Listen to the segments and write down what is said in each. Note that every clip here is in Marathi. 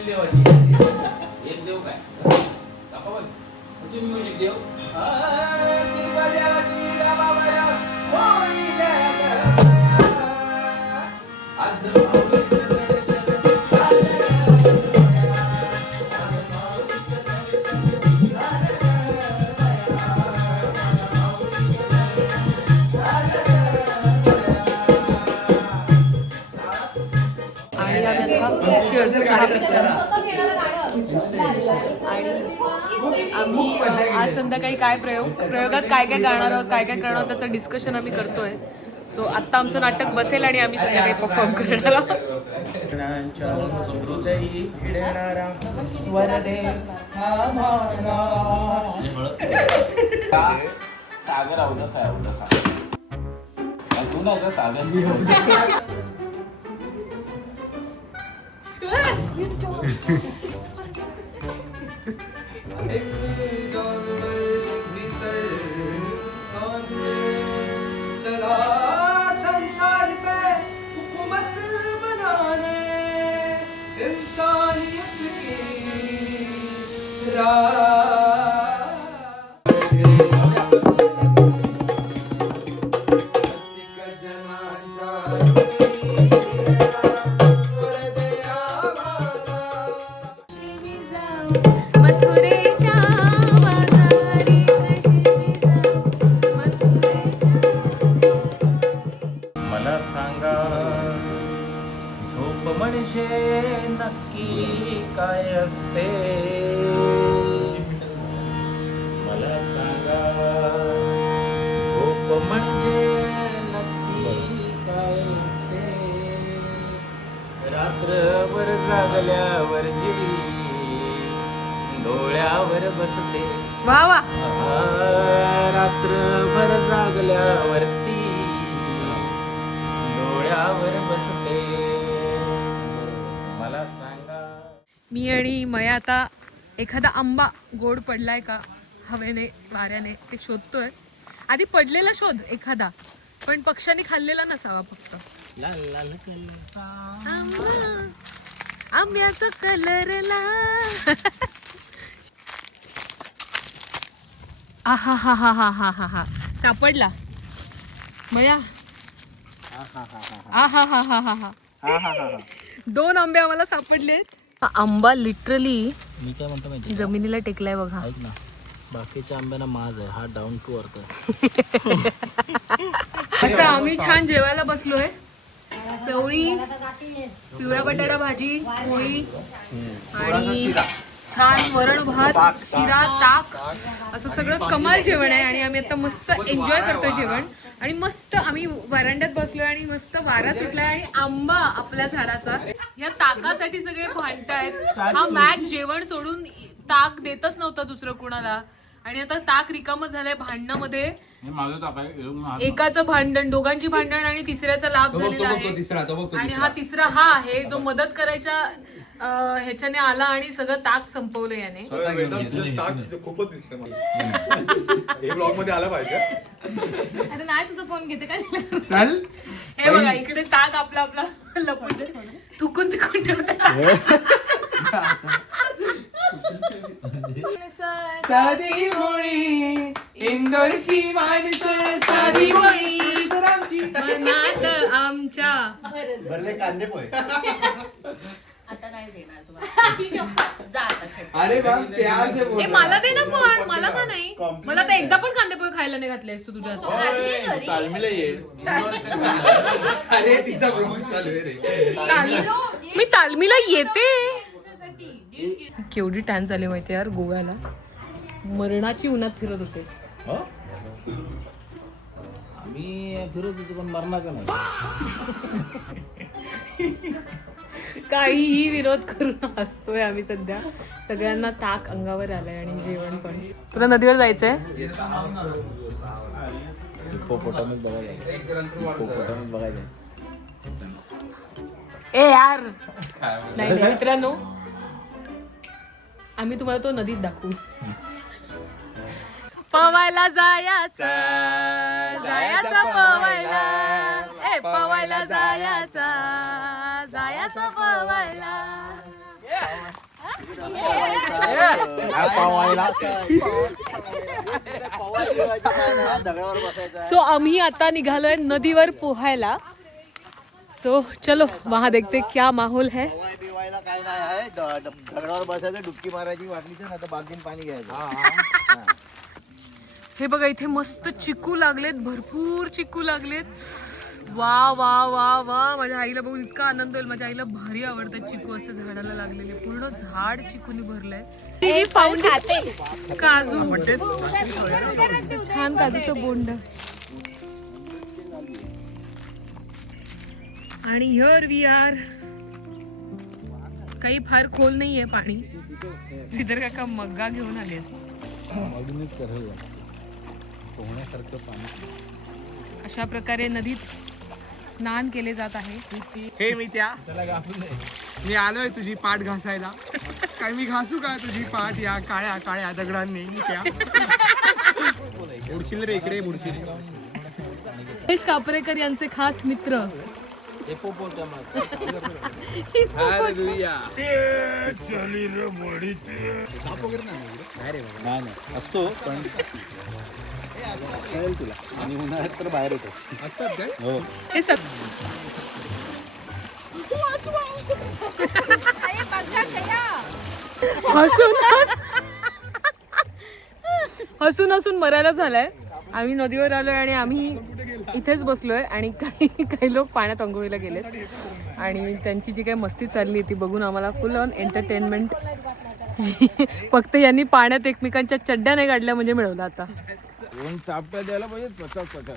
वकील देवाची एक देव काय बाबा बस तुम्ही म्युझिक देव आणि आम्ही आता चीअर्स चहा पितो आणि आम्ही आज संध्याकाळी काय प्रयोगात काय काय गाणार आहोत काय काय करणार आहोत त्याचं डिस्कशन आम्ही करतोय. सो आत्ता आमचं नाटक बसेल आणि आम्ही संध्याकाळी परफॉर्म करणार आहोत. सागर अवदसा आहे अवदसा तू ना ग सागर मी संसार पे हुकूमत बनाने इंसानियत की राह मला सांगा झोप म्हणजे नक्की काय असते मला सांगा झोप म्हणजे नक्की काय असते रात्रभर जागल्यावर जी डोळ्यावर बसते वा वा रात्रभर जागल्यावरती डोळ्यावर बसते मला सांगा. मी आणि मया आता एखादा आंबा गोड पडलाय का हवेने वाऱ्याने ते शोधतोय. आधी पडलेला शोध एखादा पण पक्ष्यांनी खाल्लेला नसावा फक्त. आंब्याचा कलरला आहा हा हा हा हा हा हा सापडला मया. आहा हा हा हा हा 2 आंबे आम्हाला सापडलेत. आंबा लिटरली मी काय म्हणतो माहिती जमिनीला टेकलाय बघा. ऐक ना बाकीच्या आंब्याना माज आहे हा डाऊन टू अर्थ आहे. असं आम्ही छान जेवायला बसलोय. चवळी पिवळा बटाटा भाजी पोळी आणि छान वरण भात शिरा ताक असं सगळं कमाल जेवण आहे. आणि आम्ही आता मस्त एन्जॉय करतोय जेवण आणि मस्त आम्ही वरांड्यात बसलोय आणि मस्त वारा सुटलाय आणि आंबा आपल्या झाडाचा. या ताकासाठी सगळे भांडतायत. हा मॅच जेवण सोडून ताक देतच नव्हतं दुसरं कुणाला आणि आता ताक रिकामं झालंय भांडणामध्ये. एकाचं भांडण दोघांची भांडण आणि तिसऱ्याचा लाभ झालेला आहे. आणि हा तिसरा हा आहे जो मदत करायच्या ह्याच्याने आला आणि सगळं ताक संपवलं याने. खूपच दिसत हे ब्लॉग मध्ये आला पाहिजे. अरे नाही तुझं कोण घेते काय. हे बघा इकडे ताक आपला आपला लपट थुकून तिकून ठेवतात. साधी भोळी इंदोरची माणसं साधी भोळी सरामची मनात आमच्या भरले कांदे पोहे. आता नाही देणार तुम्हाला. अरे बा प्यार से बोल. मला दे ना पण मला का नाही. मला तर एकदा पण कांदेपोहे खायला नाही घातलेस तू तुझ्या हातात. तालमीला ये. अरे तिचा ब्लॉग चालू आहे रे. मी तालमीला येते. केवढी टॅन झाली माहिती यार गोव्याला. मरणाची उन्हात फिरत होते. आम्ही फिरत होतो पण मरणाचं नाही. काहीही विरोध करून हसतोय आम्ही सध्या. सगळ्यांना ताक अंगावर आलाय आणि जेवण पण. तुला नदीवर जायचंय. हिप्पोपोटामस बघायचं. ए यार नाही नाही मित्रांनो आम्ही तुम्हाला तो नदीत दाखवू. पवायला जायचं पवायला. ए पवायला जायचं पवायला. सो आम्ही आता निघालोय नदीवर पोहायला. सो चलो वहाँ देखते क्या माहौल है. दिवाळीला काय नाही आहे दगडावर बसायचं डुबकी मारायची वाटली तर आता बागेत पाणी घ्यायचं. हे बघा इथे मस्त चिकू लागलेत, भरपूर चिकू लागलेत. वा वा वा वा, माझ्या आईला बघून इतका आनंद होईल. माझ्या आईला भारी आवडतात चिकू असे झाडाला लागलेले. पूर्ण झाड चिकूनी भरलंय. ही पाऊंड काजू, छान काजूचं बोंड. आणि हिअर वी आर. काही फार खोल नाहीये पाणी. इधर काका मग्गा घेऊन आले. अशा प्रकारे नदीत स्नान केले जात आहे. हे मी मी आलोय तुझी पाठ घासायला. काय मी घासू का तुझी पाठ या काळ्या काळ्या दगडांनी त्या? बुडशील रे इकडे बुडशील. महेश कापरेकर यांचे खास मित्र. नाही असतो पण कळेल तुला. आणि उन्हाळ्यात तर बाहेर येतो. असतात काय? हो. हे सग हसून हसून मरायला झालाय. आम्ही नदीवर आलोय आणि आम्ही इथेच बसलोय आणि काही लोक पाण्यात अंघोळीला गेलेत आणि त्यांची जी काही मस्ती चालली ती बघून आम्हाला फुल ऑन एंटरटेनमेंट. फक्त यांनी पाण्यात एकमेकांच्या चड्ड्या नाही काढल्या म्हणजे मिळवलं. आता चापटा द्यायला पाहिजे 50-50.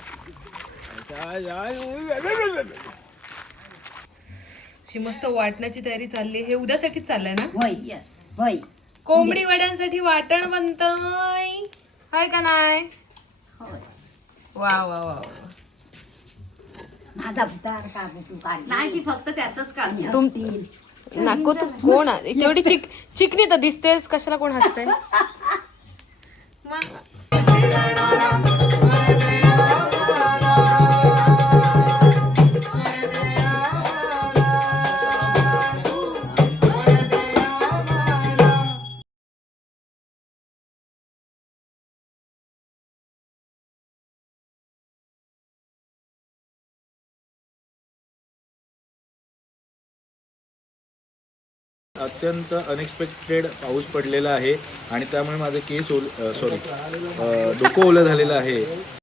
अशी मस्त वाटण्याची तयारी चालली. हे उद्यासाठीच चाललंय ना? होय यस होय. कोंबडी वड्यांसाठी वाटण बनतंय, हाय का नाही? वा वा वा. माझा भुतार का तू काढ नाही की फक्त त्याचंच काम नको तू कोण एवढी चिकनी तर दिसतेस, कशाला कोण हसते? अत्यंत अनएक्सपेक्टेड पाऊस पडलेला आहे आणि त्यामुळे माझे केस डोकं ओलं झालेलं आहे.